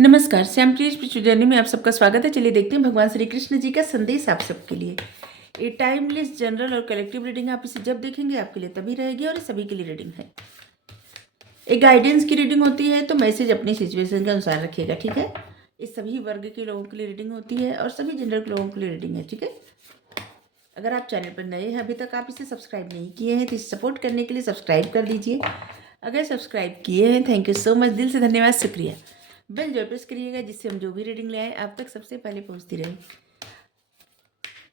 नमस्कार, श्यामप्रिय spiritual journey में आप सबका स्वागत है। चलिए देखते हैं भगवान श्री कृष्ण जी का संदेश आप सबके लिए। ये टाइमलेस जनरल और कलेक्टिव रीडिंग, आप इसे जब देखेंगे आपके लिए तभी रहेगी और ये सभी के लिए रीडिंग है। एक गाइडेंस की रीडिंग होती है तो मैसेज अपनी सिचुएशन के अनुसार रखिएगा, ठीक है। इस सभी वर्ग के लोगों के लिए रीडिंग होती है और सभी जेंडर के लोगों के लिए रीडिंग है, ठीक है। अगर आप चैनल पर नए हैं, अभी तक आप इसे सब्सक्राइब नहीं किए हैं तो इसे सपोर्ट करने के लिए सब्सक्राइब कर दीजिए। अगर सब्सक्राइब किए हैं, थैंक यू सो मच, दिल से धन्यवाद, शुक्रिया। बेल जरूर प्रेस करिएगा जिससे हम जो भी रीडिंग ले आए आप तक सबसे पहले पहुंचती रहे।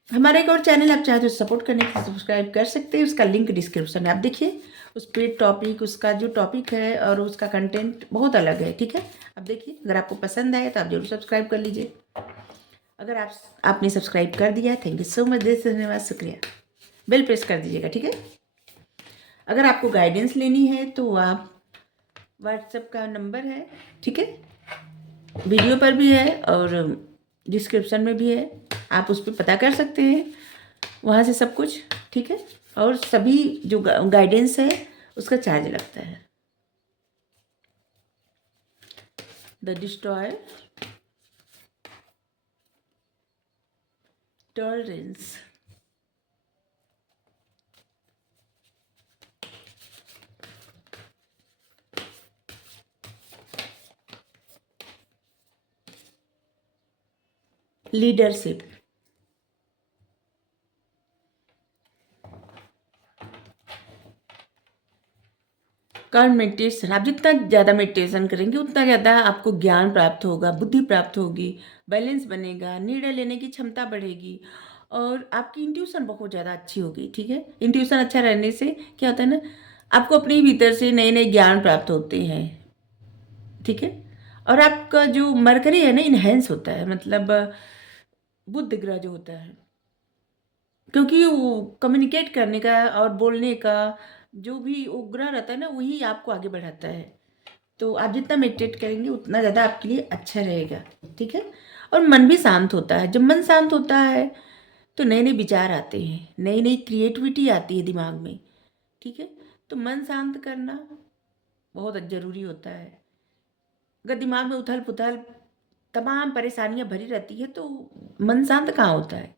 हमारा एक और चैनल आप चाहे तो सपोर्ट करने के लिए सब्सक्राइब कर सकते हैं, उसका लिंक डिस्क्रिप्शन में आप देखिए। उस पर टॉपिक, उसका जो टॉपिक है और उसका कंटेंट बहुत अलग है, ठीक है। अब देखिए, अगर आपको पसंद आए तो आप जरूर सब्सक्राइब कर लीजिए। अगर आपने सब्सक्राइब कर दिया, थैंक यू सो मच, दिल से धन्यवाद, शुक्रिया। बेल प्रेस कर दीजिएगा, ठीक है। अगर आपको गाइडेंस लेनी है तो आप व्हाट्सएप का नंबर है, ठीक है, वीडियो पर भी है और डिस्क्रिप्शन में भी है, आप उस पर पता कर सकते हैं वहाँ से सब कुछ, ठीक है। और सभी जो गाइडेंस है उसका चार्ज लगता है। द डिस्ट्रॉयर, टॉलरेंस, लीडरशिप, कर्म, मेडिटेशन। आप जितना ज़्यादा मेडिटेशन करेंगे उतना ज़्यादा आपको ज्ञान प्राप्त होगा, बुद्धि प्राप्त होगी, बैलेंस बनेगा, निर्णय लेने की क्षमता बढ़ेगी और आपकी इंट्यूशन बहुत ज़्यादा अच्छी होगी, ठीक है। इंट्यूशन अच्छा रहने से क्या होता है ना, आपको अपने भीतर से नए नए ज्ञान प्राप्त होते हैं, ठीक है। और आपका जो मरकरी है ना, इन्हेंस होता है, मतलब बुध ग्रह जो होता है, क्योंकि वो कम्युनिकेट करने का और बोलने का जो भी वो ग्रह रहता है ना, वही आपको आगे बढ़ाता है। तो आप जितना मेडिटेट करेंगे उतना ज़्यादा आपके लिए अच्छा रहेगा, ठीक है। और मन भी शांत होता है। जब मन शांत होता है तो नए नए विचार आते हैं, नई नई क्रिएटिविटी आती है दिमाग में, ठीक है। तो मन शांत करना बहुत ज़रूरी होता है। अगर दिमाग में उथल पुथल तमाम परेशानियां भरी रहती है तो मन शांत कहाँ होता है।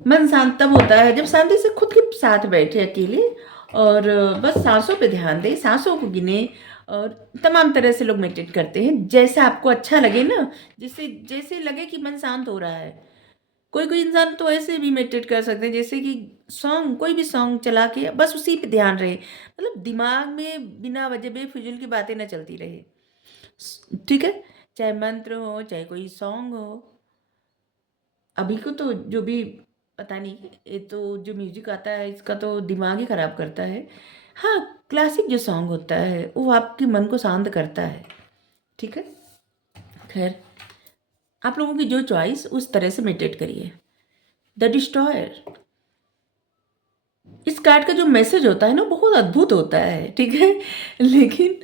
मन शांत तब होता है जब शांति से खुद के साथ बैठे अकेले और बस सांसों पे ध्यान दें, सांसों को गिने। और तमाम तरह से लोग मेडिटेट करते हैं, जैसा आपको अच्छा लगे ना, जिससे जैसे लगे कि मन शांत हो रहा है। कोई कोई इंसान तो ऐसे भी मेडिटेट कर सकते हैं जैसे कि सॉन्ग, कोई भी सॉन्ग चला के बस उसी पे ध्यान रहे, मतलब दिमाग में बिना वजह बेफिजूल की बातें ना चलती रहे, ठीक है। चाहे मंत्र हो, चाहे कोई सॉन्ग हो। अभी को तो जो भी पता नहीं, ये तो जो म्यूजिक आता है इसका तो दिमाग ही खराब करता है। हाँ, क्लासिक जो सॉन्ग होता है वो आपके मन को शांत करता है, ठीक है। खैर, आप लोगों की जो चॉइस, उस तरह से मेडिटेट करिए। द डिस्ट्रॉयर, इस कार्ड का जो मैसेज होता है ना, बहुत अद्भुत होता है, ठीक है। लेकिन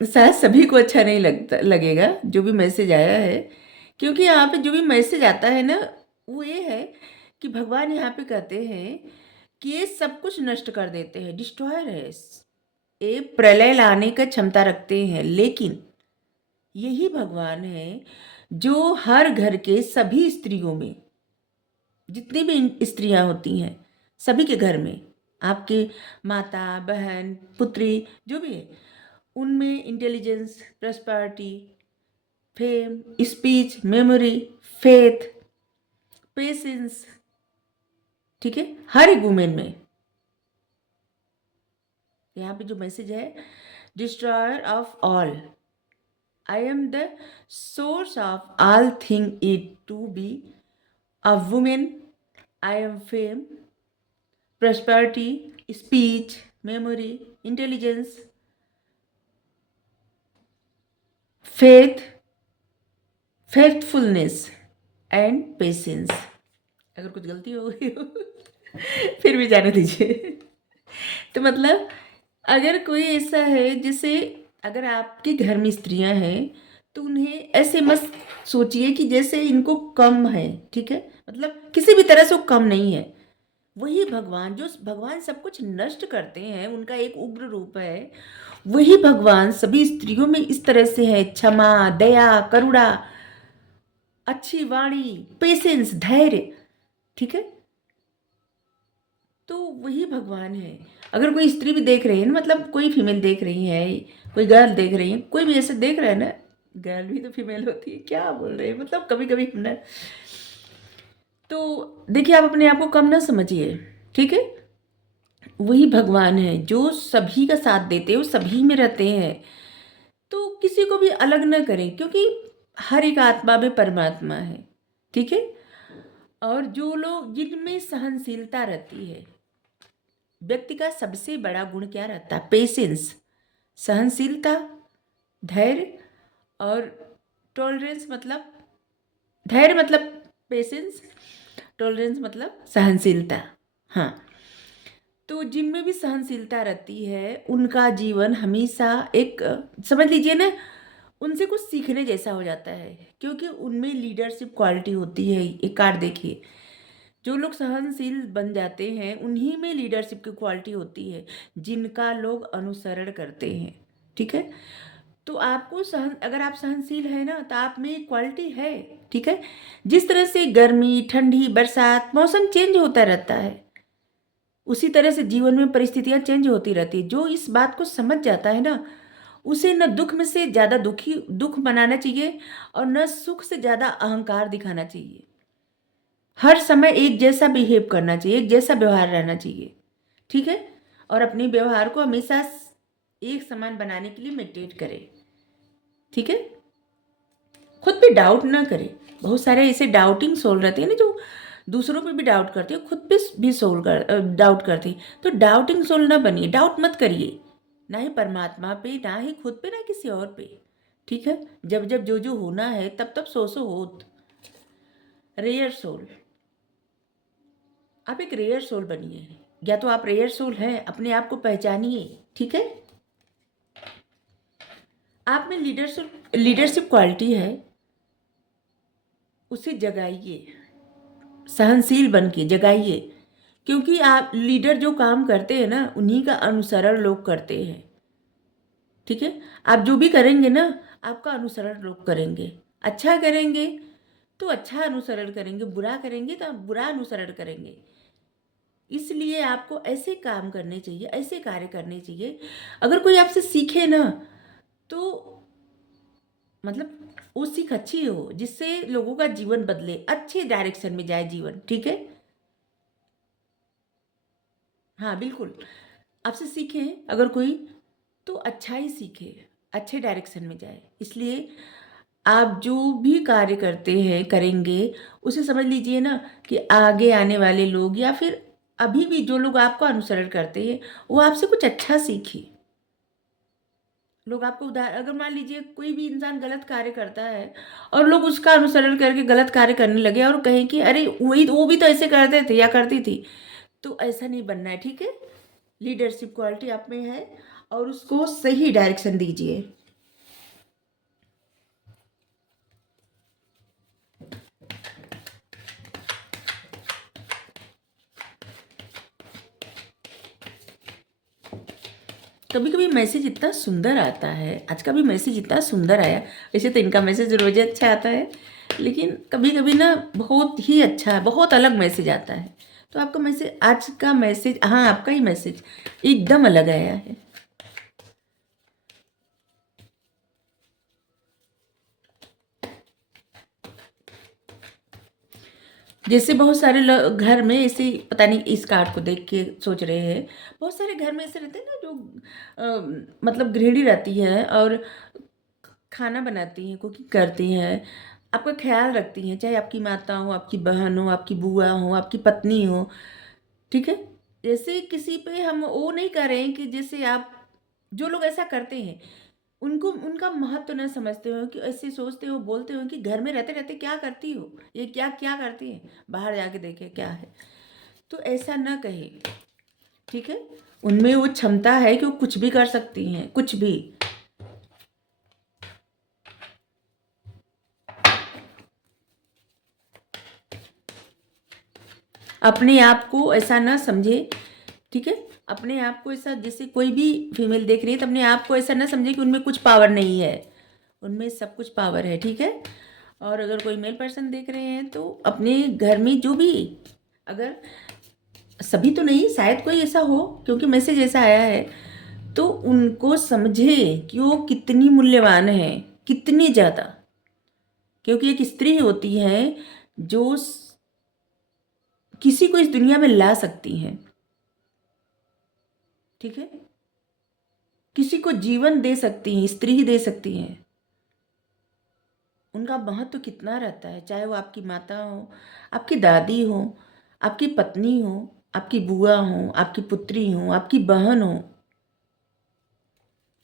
शायद सभी को अच्छा नहीं लगेगा जो भी मैसेज आया है, क्योंकि यहाँ पे जो भी मैसेज आता है ना, वो ये है कि भगवान यहाँ पे कहते हैं कि ये सब कुछ नष्ट कर देते हैं। डिस्ट्रॉयर है, ये प्रलय लाने का क्षमता रखते हैं, लेकिन यही भगवान है जो हर घर के सभी स्त्रियों में, जितनी भी स्त्रियां होती हैं सभी के घर में, आपके माता, बहन, पुत्री जो भी है, उनमें intelligence, prosperity, fame, speech, memory, faith, patience, ठीक है, हर एक वुमेन में। यहाँ पे जो मैसेज है, destroyer of all, I am the source of all thing it to be a women, I am fame, prosperity, speech, memory, intelligence, faith, faithfulness and patience। अगर कुछ गलती हो गई हो फिर भी जाने दीजिए। तो मतलब अगर कोई ऐसा है जिसे, अगर आपके घर में स्त्रियां हैं तो उन्हें ऐसे मत सोचिए कि जैसे इनको कम है, ठीक है। मतलब किसी भी तरह से वो कम नहीं है, वही भगवान, जो भगवान सब कुछ नष्ट करते हैं, उनका एक उग्र रूप है, वही भगवान सभी स्त्रियों में इस तरह से है, क्षमा, दया, करुणा, अच्छी वाणी, पेशेंस, धैर्य। ठीक है, तो वही भगवान है। अगर कोई स्त्री भी देख रही है ना, मतलब कोई फीमेल देख रही है, कोई गर्ल देख रही है, कोई भी ऐसे देख रहा है ना, गर्ल भी तो फीमेल होती है, क्या बोल रहे हैं, मतलब कभी कभी ना, तो देखिए आप अपने आप को कम ना समझिए। ठीक है, वही भगवान है जो सभी का साथ देते हैं, वो सभी में रहते हैं। तो किसी को भी अलग न करें, क्योंकि हर एक आत्मा में परमात्मा है। ठीक है, और जो लोग जिनमें सहनशीलता रहती है, व्यक्ति का सबसे बड़ा गुण क्या रहता है? पेशेंस, सहनशीलता, धैर्य और टॉलरेंस, मतलब धैर्य मतलब पेशेंस, टॉलरेंस मतलब सहनशीलता। हाँ, तो जिनमें भी सहनशीलता रहती है उनका जीवन हमेशा एक, समझ लीजिए ना, उनसे कुछ सीखने जैसा हो जाता है, क्योंकि उनमें लीडरशिप क्वालिटी होती है। एक कार्ड देखिए, जो लोग सहनशील बन जाते हैं उन्हीं में लीडरशिप की क्वालिटी होती है, जिनका लोग अनुसरण करते हैं। ठीक है, तो आपको सहन, अगर आप सहनशील है ना, तो आप में क्वालिटी है। ठीक है, जिस तरह से गर्मी, ठंडी, बरसात, मौसम चेंज होता रहता है, उसी तरह से जीवन में परिस्थितियां चेंज होती रहती है। जो इस बात को समझ जाता है ना, उसे न दुख में से ज़्यादा दुख मनाना चाहिए, और न सुख से ज़्यादा अहंकार दिखाना चाहिए। हर समय एक जैसा बिहेव करना चाहिए, एक जैसा व्यवहार रहना चाहिए। ठीक है, और अपने व्यवहार को हमेशा एक समान बनाने के लिए मेडिटेट करें। ठीक है, खुद पे डाउट ना करें। बहुत सारे ऐसे डाउटिंग सोल रहते हैं ना, जो दूसरों पे भी डाउट करते हैं, खुद पे भी डाउट करते हैं। तो डाउटिंग सोल ना बनिए, डाउट मत करिए, ना ही परमात्मा पे, ना ही खुद पे, ना किसी और पे। ठीक है, जब जब जो जो होना है तब तब सो होत। रेयर सोल, आप एक रेयर सोल बनिए, या तो आप रेयर सोल हैं, अपने आप को पहचानिए। ठीक है, आप में लीडरशिप लीडरशिप क्वालिटी है, उसे जगाइए, सहनशील बन के जगाइए। क्योंकि आप लीडर जो काम करते हैं ना, उन्हीं का अनुसरण लोग करते हैं। ठीक है, आप जो भी करेंगे ना, आपका अनुसरण लोग करेंगे। अच्छा करेंगे तो अच्छा अनुसरण करेंगे, बुरा करेंगे तो बुरा अनुसरण करेंगे। इसलिए आपको ऐसे काम करने चाहिए, ऐसे कार्य करने चाहिए, अगर कोई आपसे सीखे ना, तो मतलब वो सीख अच्छी हो, जिससे लोगों का जीवन बदले, अच्छे डायरेक्शन में जाए जीवन। ठीक है, हाँ बिल्कुल, आपसे सीखे अगर कोई, तो अच्छा ही सीखे, अच्छे डायरेक्शन में जाए। इसलिए आप जो भी कार्य करते हैं, करेंगे, उसे समझ लीजिए ना कि आगे आने वाले लोग, या फिर अभी भी जो लोग आपको अनुसरण करते हैं, वो आपसे कुछ अच्छा सीखे। लोग आपको अगर मान लीजिए कोई भी इंसान गलत कार्य करता है, और लोग उसका अनुसरण करके गलत कार्य करने लगे, और कहें कि अरे वही, वो भी तो ऐसे करते थे या करती थी, तो ऐसा नहीं बनना है। ठीक है, लीडरशिप क्वालिटी आप में है, और उसको सही डायरेक्शन दीजिए। कभी कभी मैसेज इतना सुंदर आता है, आज का भी मैसेज इतना सुंदर आया। वैसे तो इनका मैसेज रोज अच्छा आता है, लेकिन कभी कभी ना बहुत ही अच्छा है, बहुत अलग मैसेज आता है। तो आपका मैसेज, आज का मैसेज, हाँ आपका ही मैसेज एकदम अलग आया है। जैसे बहुत सारे लोग घर में ऐसे, पता नहीं इस कार्ड को देख के सोच रहे हैं, बहुत सारे घर में ऐसे रहते हैं ना, जो मतलब गृहिणी रहती है और खाना बनाती हैं, कुकिंग करती हैं, आपका ख्याल रखती हैं, चाहे आपकी माता हो, आपकी बहन हो, आपकी बुआ हो, आपकी पत्नी हो। ठीक है, जैसे किसी पे हम वो नहीं कर रहे हैं कि जैसे आप, जो लोग ऐसा करते हैं उनको उनका महत्व न समझते हो, कि ऐसे सोचते हो, बोलते हो कि घर में रहते रहते क्या करती हो, ये क्या क्या करती है, बाहर जाके देखे क्या है। तो ऐसा न कहे। ठीक है, उनमें वो क्षमता है कि वो कुछ भी कर सकती हैं, कुछ भी। अपने आप को ऐसा ना समझे, ठीक है। अपने आप को ऐसा, जैसे कोई भी फीमेल देख रही है तो अपने आप को ऐसा ना समझे कि उनमें कुछ पावर नहीं है, उनमें सब कुछ पावर है, ठीक है। और अगर कोई मेल पर्सन देख रहे हैं तो अपने घर में जो भी, अगर सभी तो नहीं, शायद कोई ऐसा हो क्योंकि मैसेज ऐसा आया है, तो उनको समझे कि वो कितनी मूल्यवान है, कितनी ज़्यादा। क्योंकि एक स्त्री होती है जो किसी को इस दुनिया में ला सकती है, ठीक है। किसी को जीवन दे सकती हैं, स्त्री ही दे सकती हैं। उनका महत्व तो कितना रहता है, चाहे वो आपकी माता हो, आपकी दादी हो, आपकी पत्नी हो, आपकी बुआ हो, आपकी पुत्री हो, आपकी बहन हो।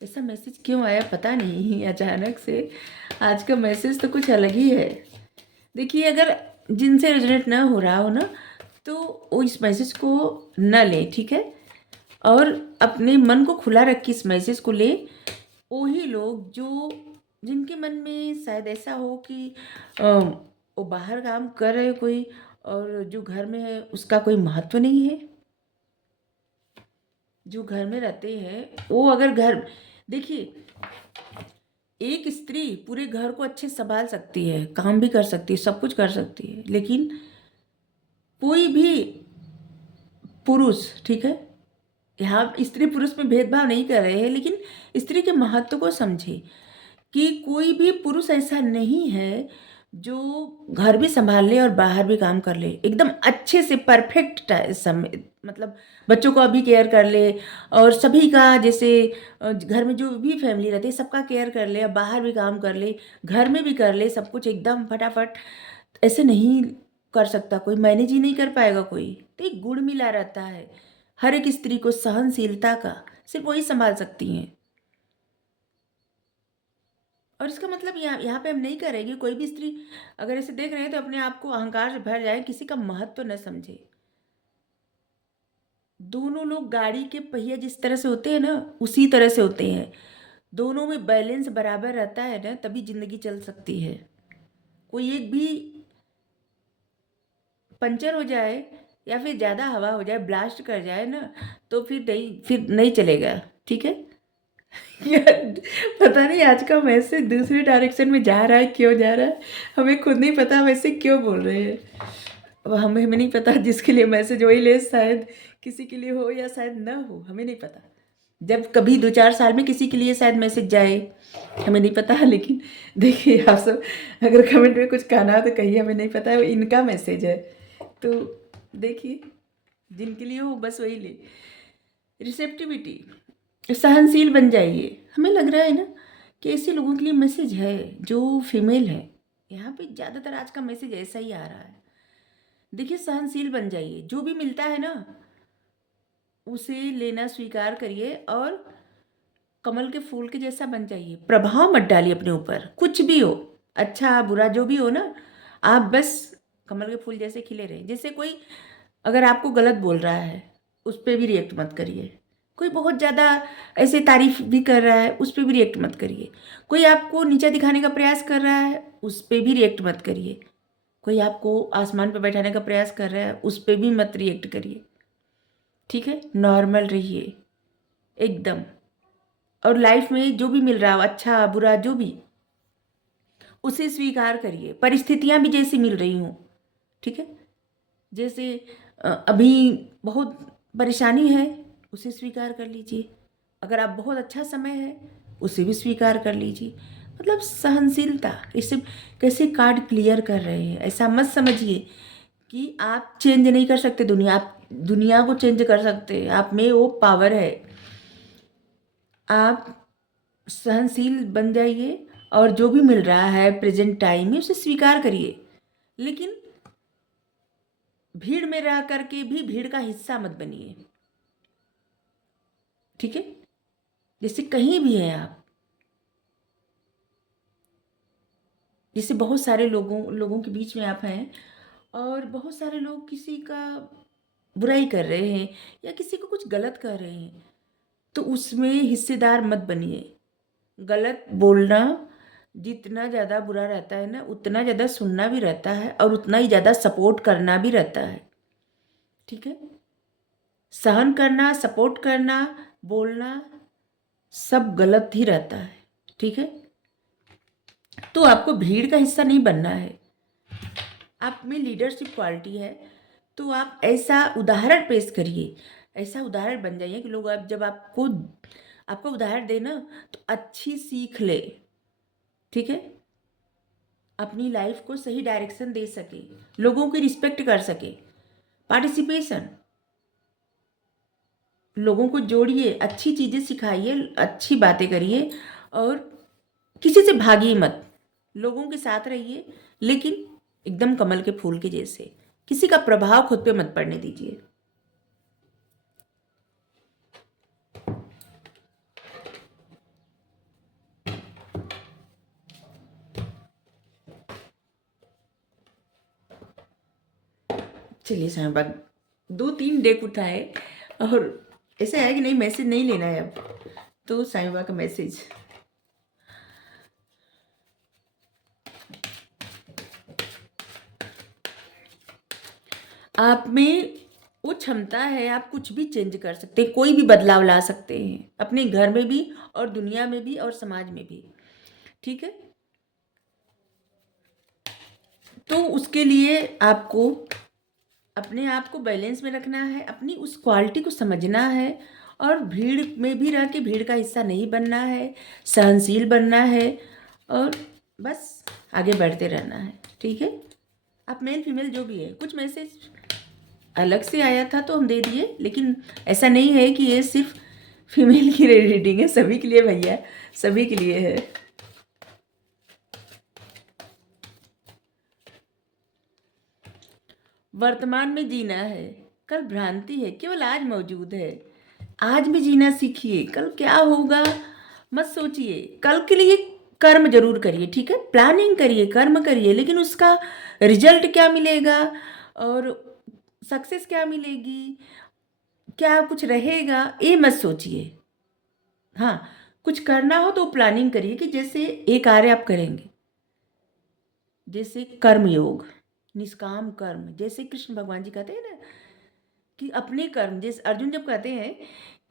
ऐसा मैसेज क्यों आया पता नहीं, अचानक से आज का मैसेज तो कुछ अलग ही है। देखिए, अगर जिनसे रेजोनेट ना हो रहा हो ना, तो वो इस मैसेज को न ले, ठीक है। और अपने मन को खुला रख के इस मैसेज को ले। वही लोग जो, जिनके मन में शायद ऐसा हो कि वो बाहर काम कर रहे कोई, और जो घर में है उसका कोई महत्व नहीं है। जो घर में रहते हैं वो, अगर घर, देखिए, एक स्त्री पूरे घर को अच्छे से संभाल सकती है, काम भी कर सकती है, सब कुछ कर सकती है, लेकिन कोई भी पुरुष, ठीक है, यहाँ स्त्री पुरुष में भेदभाव नहीं कर रहे हैं, लेकिन स्त्री के महत्व को समझे कि कोई भी पुरुष ऐसा नहीं है जो घर भी संभाल ले और बाहर भी काम कर ले एकदम अच्छे से, परफेक्ट समय, मतलब बच्चों को अभी केयर कर ले, और सभी का, जैसे घर में जो भी फैमिली रहती है सबका केयर कर ले, और बाहर भी काम कर ले, घर में भी कर ले, सब कुछ एकदम फटाफट। ऐसे नहीं कर सकता कोई, मैनेज ही नहीं कर पाएगा कोई। तो एक गुण मिला रहता है हर एक स्त्री को, सहनशीलता का, सिर्फ वही संभाल सकती हैं। और इसका मतलब यहाँ पे हम नहीं करेंगे, कोई भी स्त्री अगर ऐसे देख रहे हैं तो अपने आप को अहंकार से भर जाए, किसी का महत्व न समझे। दोनों लोग गाड़ी के पहिए जिस तरह से होते हैं ना, उसी तरह से होते हैं। दोनों में बैलेंस बराबर रहता है ना, तभी जिंदगी चल सकती है। कोई एक भी पंचर हो जाए या फिर ज़्यादा हवा हो जाए, ब्लास्ट कर जाए ना, तो फिर नहीं चलेगा, ठीक है। यार, पता नहीं आज का मैसेज दूसरे डायरेक्शन में जा रहा है, क्यों जा रहा है हमें खुद नहीं पता, वैसे क्यों बोल रहे हैं। अब हमें नहीं पता, जिसके लिए मैसेज वही ले, शायद किसी के लिए हो या शायद ना हो, हमें नहीं पता। जब कभी 2-4 साल में किसी के लिए शायद मैसेज जाए, हमें नहीं पता। लेकिन देखिए, आप सब अगर कमेंट में कुछ कहना हो तो कहिए, हमें नहीं पता है, वो इनका मैसेज है। तो देखिए, जिनके लिए हो बस वही ले। रिसेप्टिविटी, सहनशील बन जाइए। हमें लग रहा है ना कि ऐसे लोगों के लिए मैसेज है जो फीमेल है। यहाँ पे ज़्यादातर आज का मैसेज ऐसा ही आ रहा है। देखिए, सहनशील बन जाइए, जो भी मिलता है ना उसे लेना स्वीकार करिए, और कमल के फूल के जैसा बन जाइए। प्रभाव मत डालिए अपने ऊपर, कुछ भी हो, अच्छा बुरा जो भी हो ना, आप बस कमल के फूल जैसे खिले रहे। जैसे कोई अगर आपको गलत बोल रहा है, उस पर भी रिएक्ट मत करिए। कोई बहुत ज़्यादा ऐसे तारीफ भी कर रहा है, उस पर भी रिएक्ट मत करिए। कोई आपको नीचा दिखाने का प्रयास कर रहा है, उस पर भी रिएक्ट मत करिए। कोई आपको आसमान पर बैठाने का प्रयास कर रहा है, उस पर भी मत रिएक्ट करिए, ठीक है। नॉर्मल रहिए एकदम। और लाइफ में जो भी मिल रहा हो, अच्छा बुरा जो भी, उसे स्वीकार करिए। परिस्थितियाँ भी जैसी मिल रही हों, ठीक है। जैसे अभी बहुत परेशानी है, उसे स्वीकार कर लीजिए। अगर आप बहुत अच्छा समय है, उसे भी स्वीकार कर लीजिए। मतलब सहनशीलता, इसे कैसे कार्ड क्लियर कर रहे हैं, ऐसा मत समझिए कि आप चेंज नहीं कर सकते दुनिया। आप दुनिया को चेंज कर सकते हैं, आप में वो पावर है। आप सहनशील बन जाइए, और जो भी मिल रहा है प्रेजेंट टाइम में उसे स्वीकार करिए। लेकिन भीड़ में रह करके भी भीड़ का हिस्सा मत बनिए, ठीक है। जैसे कहीं भी हैं आप, जैसे बहुत सारे लोगों के बीच में आप हैं, और बहुत सारे लोग किसी का बुराई कर रहे हैं या किसी को कुछ गलत कर रहे हैं, तो उसमें हिस्सेदार मत बनिए। गलत बोलना जितना ज़्यादा बुरा रहता है ना, उतना ज़्यादा सुनना भी रहता है, और उतना ही ज़्यादा सपोर्ट करना भी रहता है। ठीक है। सहन करना, सपोर्ट करना, बोलना सब गलत ही रहता है। ठीक है। तो आपको भीड़ का हिस्सा नहीं बनना है। आप में लीडरशिप क्वालिटी है तो आप ऐसा उदाहरण पेश करिए, ऐसा उदाहरण बन जाइए कि लोग आप जब आपको उदाहरण दे ना तो अच्छी सीख ले। ठीक है। अपनी लाइफ को सही डायरेक्शन दे सके, लोगों की रिस्पेक्ट कर सके। पार्टिसिपेशन, लोगों को जोड़िए, अच्छी चीज़ें सिखाइए, अच्छी बातें करिए और किसी से भागिए मत। लोगों के साथ रहिए लेकिन एकदम कमल के फूल के जैसे, किसी का प्रभाव खुद पे मत पड़ने दीजिए। चलिए साहब, 2-3 डेक उठाए और ऐसा है कि नहीं मैसेज नहीं लेना है अब, तो साईं बाबा का मैसेज। आप में वो क्षमता है, आप कुछ भी चेंज कर सकते हैं, कोई भी बदलाव ला सकते हैं अपने घर में भी और दुनिया में भी और समाज में भी। ठीक है। तो उसके लिए आपको अपने आप को बैलेंस में रखना है, अपनी उस क्वालिटी को समझना है और भीड़ में भी रह के भीड़ का हिस्सा नहीं बनना है, सहनशील बनना है और बस आगे बढ़ते रहना है। ठीक है। आप मेल फीमेल जो भी है, कुछ मैसेज अलग से आया था तो हम दे दिए, लेकिन ऐसा नहीं है कि ये सिर्फ फीमेल की रीडिंग है, सभी के लिए भैया, सभी के लिए है। वर्तमान में जीना है, कल भ्रांति है, केवल आज मौजूद है। आज में जीना सीखिए, कल क्या होगा मत सोचिए, कल के लिए कर्म जरूर करिए। ठीक है। प्लानिंग करिए, कर्म करिए, लेकिन उसका रिजल्ट क्या मिलेगा और सक्सेस क्या मिलेगी, क्या कुछ रहेगा, ये मत सोचिए। हाँ, कुछ करना हो तो प्लानिंग करिए कि जैसे एक कार्य आप करेंगे, जैसे कर्म योग, निष्काम कर्म, जैसे कृष्ण भगवान जी कहते हैं ना कि अपने कर्म, जैसे अर्जुन जब कहते हैं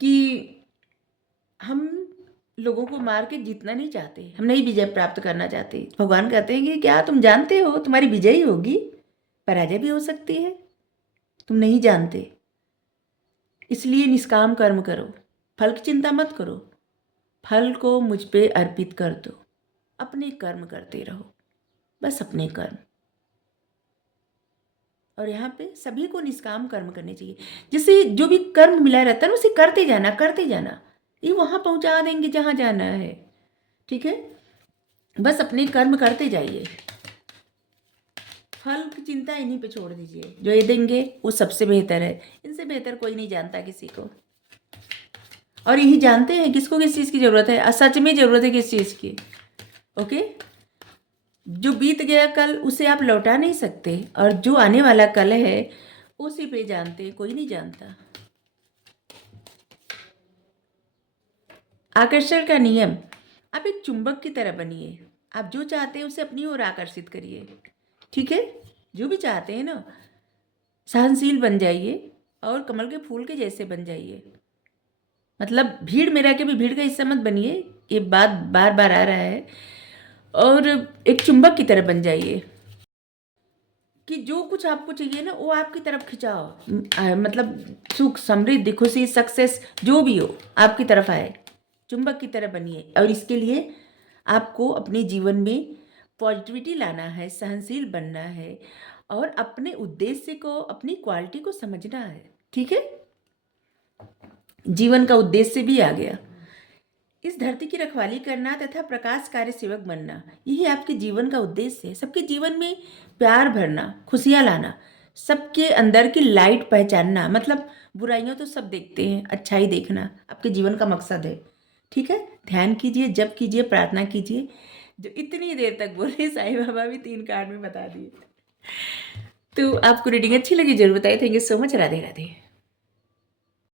कि हम लोगों को मार के जीतना नहीं चाहते, हम नहीं विजय प्राप्त करना चाहते, भगवान कहते हैं कि क्या तुम जानते हो तुम्हारी विजय ही होगी, पराजय भी हो सकती है, तुम नहीं जानते। इसलिए निष्काम कर्म करो, फल की चिंता मत करो, फल को मुझ पे अर्पित कर दो, अपने कर्म करते रहो, बस अपने कर्म। और यहाँ पे सभी को निष्काम कर्म करने चाहिए, जैसे जो भी कर्म मिला रहता है ना उसे करते जाना, करते जाना, ये वहाँ पहुँचा देंगे जहाँ जाना है। ठीक है। बस अपने कर्म करते जाइए, फल की चिंता इन्हीं पे छोड़ दीजिए, जो ये देंगे वो सबसे बेहतर है, इनसे बेहतर कोई नहीं जानता किसी को। और यही जानते हैं किसको किस चीज़ की ज़रूरत है, सच में ज़रूरत है किस चीज़ की। ओके। जो बीत गया कल उसे आप लौटा नहीं सकते, और जो आने वाला कल है उसी पे जानते, कोई नहीं जानता। आकर्षण का नियम, आप एक चुंबक की तरह बनिए, आप जो चाहते हैं उसे अपनी ओर आकर्षित करिए। ठीक है। जो भी चाहते हैं ना, सहनशील बन जाइए और कमल के फूल के जैसे बन जाइए। मतलब भीड़ में रह के भी भीड़ का हिस्सा मत बनिए, ये बात बार बार आ रहा है। और एक चुंबक की तरह बन जाइए कि जो कुछ आपको चाहिए ना वो आपकी तरफ खिंचाओ, मतलब सुख, समृद्धि, खुशी, सक्सेस जो भी हो आपकी तरफ आए, चुंबक की तरह बनिए। और इसके लिए आपको अपने जीवन में पॉजिटिविटी लाना है, सहनशील बनना है और अपने उद्देश्य को, अपनी क्वालिटी को समझना है। ठीक है। जीवन का उद्देश्य भी आ गया, इस धरती की रखवाली करना तथा प्रकाश कार्य सेवक बनना, यही आपके जीवन का उद्देश्य है। सबके जीवन में प्यार भरना, खुशियाँ लाना, सबके अंदर की लाइट पहचानना, मतलब बुराइयां तो सब देखते हैं, अच्छाई देखना आपके जीवन का मकसद है। ठीक है। ध्यान कीजिए, जप कीजिए, प्रार्थना कीजिए। जो इतनी देर तक बोले साईं बाबा भी 3 कार्ड में बता दिए। तो आपको रीडिंग अच्छी लगी जरूर बताइए। Thank you so much. Radhe Radhe.